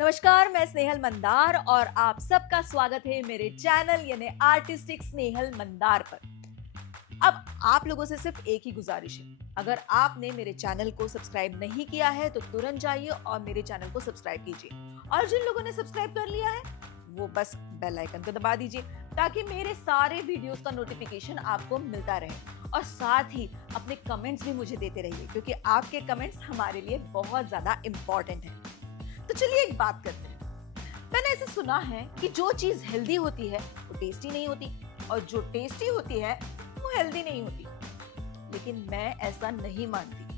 नमस्कार, मैं स्नेहल मंदार और आप सबका स्वागत है मेरे चैनल यानी आर्टिस्टिक स्नेहल मंदार पर। अब आप लोगों से सिर्फ एक ही गुजारिश है, अगर आपने मेरे चैनल को सब्सक्राइब नहीं किया है तो तुरंत जाइए और मेरे चैनल को सब्सक्राइब कीजिए, और जिन लोगों ने सब्सक्राइब कर लिया है वो बस बेल आइकन को दबा दीजिए ताकि मेरे सारे वीडियोस का नोटिफिकेशन आपको मिलता रहे। और साथ ही अपने कमेंट्स भी मुझे देते रहिए क्योंकि आपके कमेंट्स हमारे लिए बहुत ज्यादा इम्पोर्टेंट है। तो चलिए एक बात करते हैं। मैंने ऐसे सुना है कि जो चीज हेल्दी होती है वो टेस्टी नहीं होती, और जो टेस्टी होती है वो हेल्दी नहीं होती। लेकिन मैं ऐसा नहीं मानती।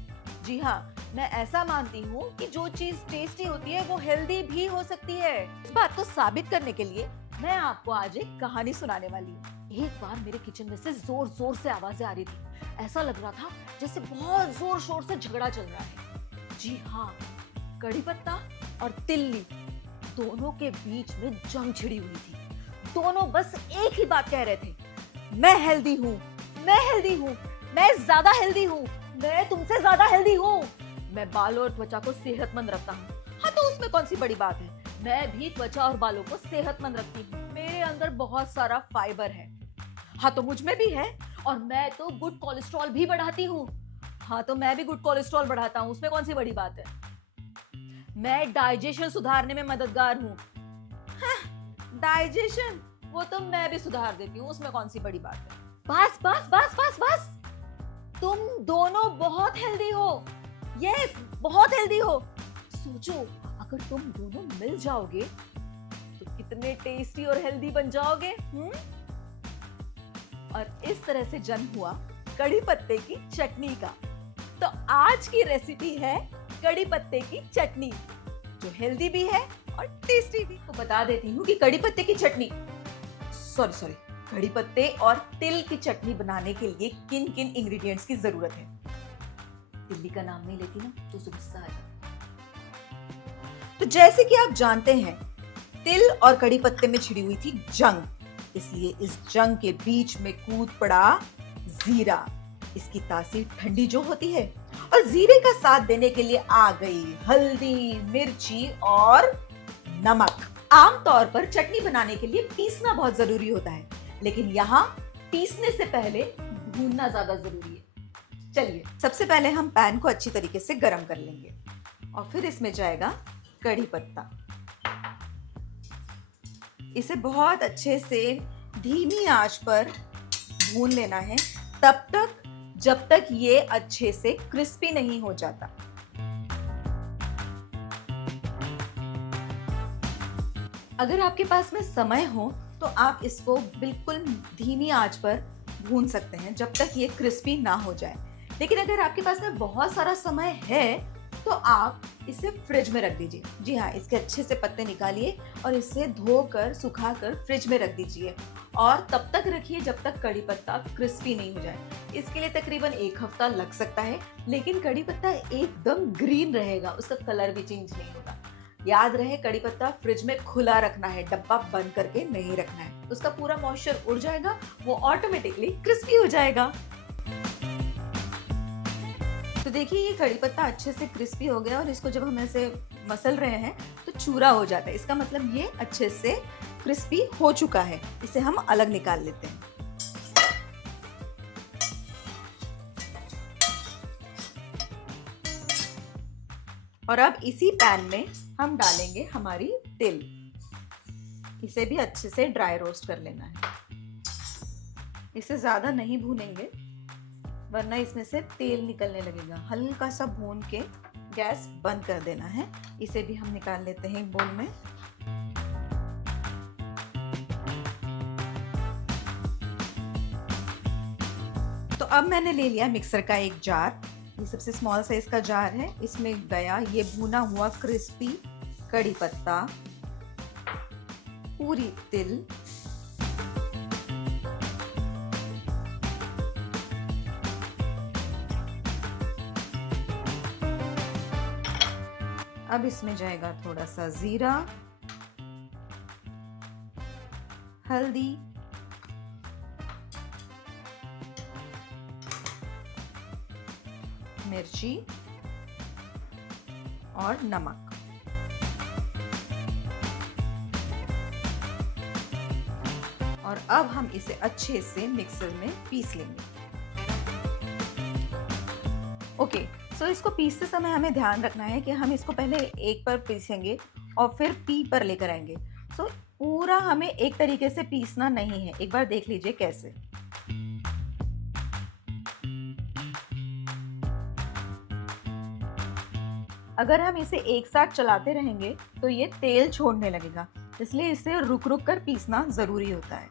जी हाँ, मैं ऐसा मानती हूँ कि जो चीज टेस्टी होती है वो हेल्दी भी हो सकती है। इस बात को साबित करने के लिए मैं आपको आज एक कहानी सुनाने वाली हूँ। एक बार मेरे किचन में से जोर जोर से आवाजें आ रही थी। ऐसा लग रहा था जैसे बहुत जोर शोर से झगड़ा चल रहा है। जी हाँ, कड़ी पत्ता और तिल्ली दोनों के बीच में जंग छिड़ी हुई थी। दोनों बस एक ही बात कह रहे थे, मैं हेल्दी हूँ, मैं हेल्दी हूँ, मैं ज्यादा हेल्दी हूँ, मैं तुमसे ज्यादा हेल्दी हूँ, मैं बालों और त्वचा को सेहतमंद रखता हूँ। हाँ, तो उसमें कौन सी बड़ी बात है, मैं भी त्वचा और बालों को सेहतमंद रखती हूँ, मेरे अंदर बहुत सारा फाइबर है। हाँ, तो मुझ में भी है, और मैं तो गुड कोलेस्ट्रॉल भी बढ़ाती हूँ। हाँ, तो मैं भी गुड कोलेस्ट्रॉल बढ़ाता हूँ, उसमें कौन सी बड़ी बात है। मैं डाइजेशन सुधारने में मददगार हूँ। डाइजेशन वो तो मैं भी सुधार देती हूँ, उसमें कौन सी बड़ी बात है। बस बस बस बस बस, तुम दोनों बहुत हेल्दी हो। यस, बहुत हेल्दी हो। सोचो, अगर तुम दोनों मिल जाओगे तो कितने टेस्टी और हेल्दी बन जाओगे। और इस तरह से जन्म हुआ कड़ी पत्ते की चटनी का। तो आज की रेसिपी है कड़ी पत्ते की चटनी, जो हेल्दी भी है और टेस्टी भी। तो बता देती हूँ कि कड़ी पत्ते की चटनी सॉरी कड़ी पत्ते और तिल की चटनी बनाने के लिए किन किन इंग्रेडिएंट्स की जरूरत है। तिल्ली का नाम नहीं लेती ना तो गुस्सा आ जाता। तो जैसे कि आप जानते हैं, तिल और कड़ी पत्ते में छिड़ी हुई थी जंग, इसलिए इस जंग के बीच में कूद पड़ा जीरा। इसकी तासीर ठंडी जो होती है, और जीरे का साथ देने के लिए आ गई हल्दी, मिर्ची और नमक। आमतौर पर चटनी बनाने के लिए पीसना बहुत जरूरी होता है, लेकिन यहाँ पीसने से पहले भूनना ज्यादा जरूरी है। चलिए, सबसे पहले हम पैन को अच्छी तरीके से गरम कर लेंगे, और फिर इसमें जाएगा कड़ी पत्ता। इसे बहुत अच्छे से धीमी आंच पर भून लेना है, तब तक जब तक ये अच्छे से क्रिस्पी नहीं हो जाता। अगर आपके पास में समय हो तो आप इसको बिल्कुल धीमी आंच पर भून सकते हैं जब तक ये क्रिस्पी ना हो जाए। लेकिन अगर आपके पास में बहुत सारा समय है तो आप इसे फ्रिज में रख दीजिए। जी हाँ, इसके अच्छे से पत्ते निकालिए और इसे धोकर सुखाकर फ्रिज में रख दीजिए, और तब तक रखिए जब तक कड़ी पत्ता क्रिस्पी नहीं हो जाए। इसके लिए तकरीबन 1 हफ्ता लग सकता है, लेकिन कड़ी पत्ता एकदम ग्रीन रहेगा, उसका कलर भी चेंज नहीं होगा। याद रहे, कड़ी पत्ता फ्रिज में खुला रखना है, डब्बा बंद करके नहीं रखना है। उसका पूरा मॉइस्चर उड़ जाएगा, वो ऑटोमेटिकली क्रिस्पी हो जाएगा। तो देखिए, ये कड़ी पत्ता अच्छे से क्रिस्पी हो गया, और इसको जब हम ऐसे मसल रहे हैं तो चूरा हो जाता है। इसका मतलब ये अच्छे से क्रिस्पी हो चुका है। इसे हम अलग निकाल लेते हैं। और अब इसी पैन में हम डालेंगे हमारी तिल। इसे भी अच्छे से ड्राई रोस्ट कर लेना है। इसे ज्यादा नहीं भूनेंगे वरना इसमें से तेल निकलने लगेगा। हल्का सा भून के गैस बंद कर देना है। इसे भी हम निकाल लेते हैं एक बोल में। तो अब मैंने ले लिया मिक्सर का एक जार। ये सबसे स्मॉल साइज का जार है। इसमें गया ये भुना हुआ क्रिस्पी कड़ी पत्ता, पूरी तिल, अब इसमें जाएगा थोड़ा सा जीरा, हल्दी, मिर्ची और नमक। और अब हम इसे अच्छे से मिक्सर में पीस लेंगे। ओके, सो इसको पीसते समय हमें ध्यान रखना है कि हम इसको पहले एक पर पीसेंगे और फिर पी पर लेकर आएंगे। सो पूरा हमें एक तरीके से पीसना नहीं है। एक बार देख लीजिए कैसे। अगर हम इसे एक साथ चलाते रहेंगे तो ये तेल छोड़ने लगेगा, इसलिए इसे रुक रुक कर पीसना जरूरी होता है।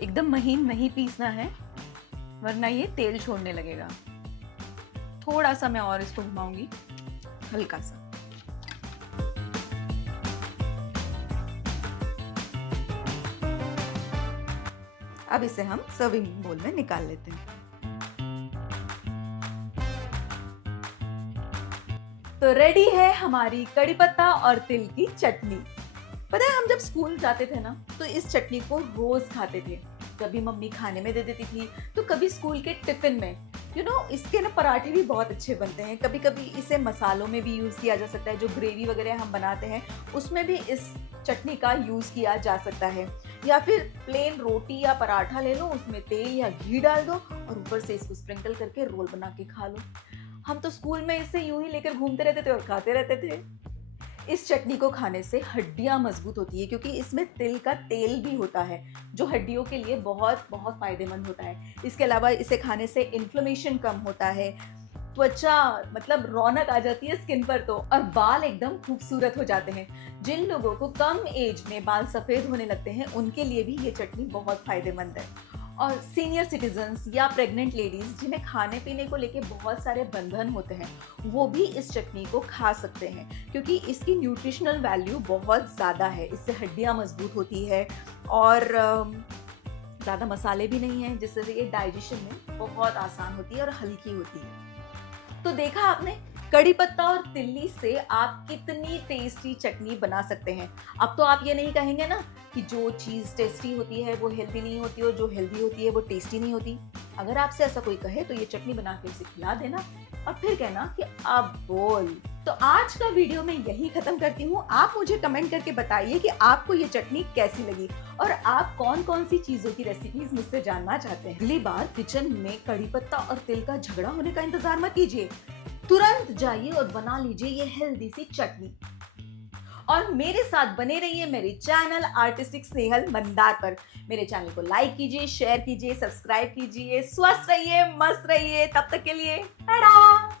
एकदम महीन नहीं पीसना है, वरना ये तेल छोड़ने लगेगा। थोड़ा सा मैं और इसको घुमाऊंगी, हल्का सा। अब इसे हम सर्विंग बोल में निकाल लेते हैं। तो रेडी है हमारी कड़ी पत्ता और तिल की चटनी। पता है, हम जब स्कूल जाते थे ना तो इस चटनी को रोज खाते थे। कभी मम्मी खाने में दे देती थी, तो कभी स्कूल के टिफिन में। इसके ना पराठे भी बहुत अच्छे बनते हैं। कभी कभी इसे मसालों में भी यूज किया जा सकता है। जो ग्रेवी वगैरह हम बनाते हैं उसमें भी इस चटनी का यूज किया जा सकता है। या फिर प्लेन रोटी या पराठा ले लो, उसमें तेल या घी डाल दो और ऊपर से इसको स्प्रिंकल करके रोल बना के खा लो। हम तो स्कूल में इसे यूं ही लेकर घूमते रहते थे और खाते रहते थे। इस चटनी को खाने से हड्डियां मजबूत होती है, क्योंकि इसमें तिल का तेल भी होता है जो हड्डियों के लिए बहुत बहुत फायदेमंद होता है। इसके अलावा इसे खाने से इन्फ्लेमेशन कम होता है, त्वचा मतलब रौनक आ जाती है स्किन पर तो, और बाल एकदम खूबसूरत हो जाते हैं। जिन लोगों को कम एज में बाल सफेद होने लगते हैं उनके लिए भी ये चटनी बहुत फायदेमंद है। और सीनियर सिटीजन्स या प्रेग्नेंट लेडीज जिन्हें खाने पीने को लेके बहुत सारे बंधन होते हैं, वो भी इस चटनी को खा सकते हैं, क्योंकि इसकी न्यूट्रिशनल वैल्यू बहुत ज़्यादा है। इससे हड्डियां मजबूत होती है और ज़्यादा मसाले भी नहीं हैं, जिससे ये डाइजेशन में बहुत आसान होती है और हल्की होती है। तो देखा आपने, कड़ी पत्ता और तिल्ली से आप कितनी टेस्टी चटनी बना सकते हैं। अब तो आप ये नहीं कहेंगे ना कि जो चीज़ टेस्टी होती है वो हेल्दी नहीं होती और जो हेल्दी होती है वो टेस्टी नहीं होती। अगर आपसे ऐसा कोई कहे तो ये चटनी बना के उसे खिला देना और फिर कहना कि अब बोल। तो आज का वीडियो मैं यही खत्म करती हूँ। आप मुझे कमेंट करके बताइए कि आपको ये चटनी कैसी लगी और आप कौन कौन सी चीजों की रेसिपीज मुझसे जानना चाहते हैं। अगली बार किचन में कड़ी पत्ता और तिल का झगड़ा होने का इंतजार मत कीजिए, तुरंत जाइए और बना लीजिए ये हेल्दी सी चटनी। और मेरे साथ बने रहिए मेरे चैनल आर्टिस्टिक स्नेहल मंदार पर। मेरे चैनल को लाइक कीजिए, शेयर कीजिए, सब्सक्राइब कीजिए। स्वस्थ रहिए, मस्त रहिए। तब तक के लिए टाटा।